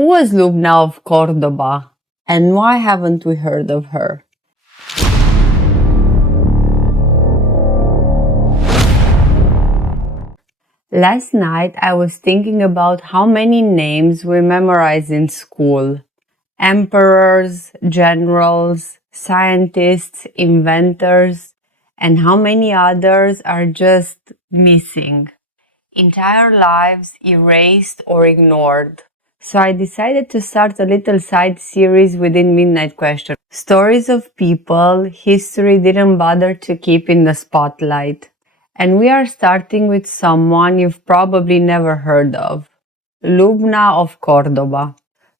Who was Lubna of Cordoba, and why haven't we heard of her? Last night I was thinking about how many names we memorize in school. Emperors, generals, scientists, inventors, and how many others are just missing. Entire lives erased or ignored. So I decided to start a little side series within Midnight Question. Stories of people history didn't bother to keep in the spotlight. And we are starting with someone you've probably never heard of. Lubna of Cordoba.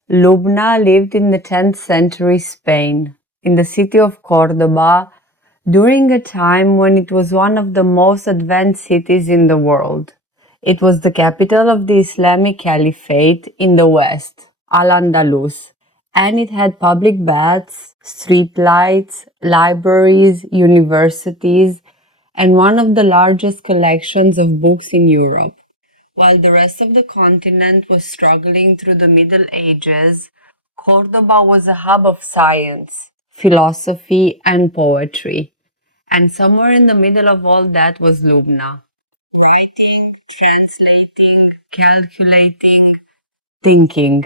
Lubna lived in the 10th century Spain, in the city of Cordoba, during a time when it was one of the most advanced cities in the world. It was the capital of the Islamic Caliphate in the west, Al-Andalus, and it had public baths, street lights, libraries, universities, and one of the largest collections of books in Europe. While the rest of the continent was struggling through the Middle Ages, Cordoba was a hub of science, philosophy, and poetry. And somewhere in the middle of all that was Lubna. Writing, translating, calculating, thinking.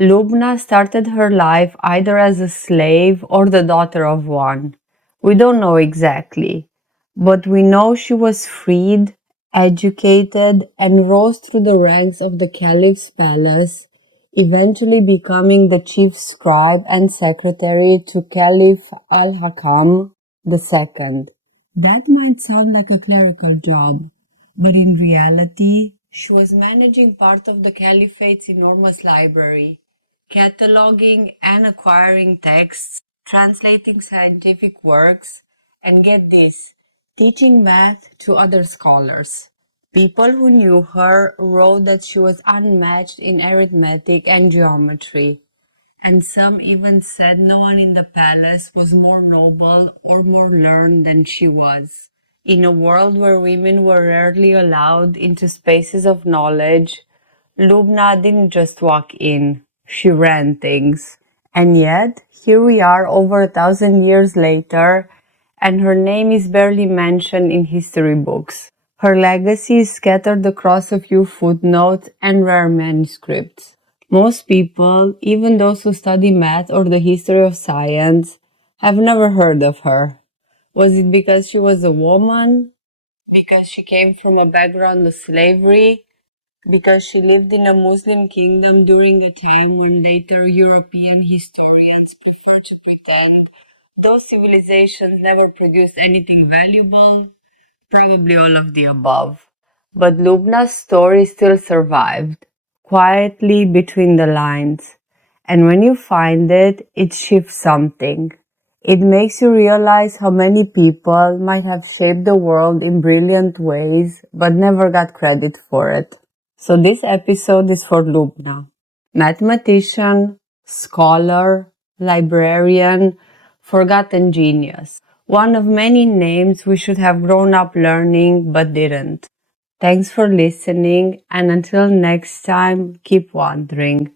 Lubna started her life either as a slave or the daughter of one. We don't know exactly, but we know she was freed, educated, and rose through the ranks of the caliph's palace, eventually becoming the chief scribe and secretary to Caliph al-Hakam II. That might sound like a clerical job, but in reality, she was managing part of the caliphate's enormous library, cataloging and acquiring texts, translating scientific works, and get this, teaching math to other scholars. People who knew her wrote that she was unmatched in arithmetic and geometry, and some even said no one in the palace was more noble or more learned than she was. In a world where women were rarely allowed into spaces of knowledge, Lubna didn't just walk in, she ran things. And yet, here we are over 1,000 years later, and her name is barely mentioned in history books. Her legacy is scattered across a few footnotes and rare manuscripts. Most people, even those who study math or the history of science, have never heard of her. Was it because she was a woman? Because she came from a background of slavery? Because she lived in a Muslim kingdom during a time when later European historians prefer to pretend those civilizations never produced anything valuable? Probably all of the above. But Lubna's story still survived, quietly between the lines. And when you find it, it shifts something. It makes you realize how many people might have shaped the world in brilliant ways, but never got credit for it. So this episode is for Lubna, mathematician, scholar, librarian, forgotten genius. One of many names we should have grown up learning but didn't. Thanks for listening, and until next time, keep wondering.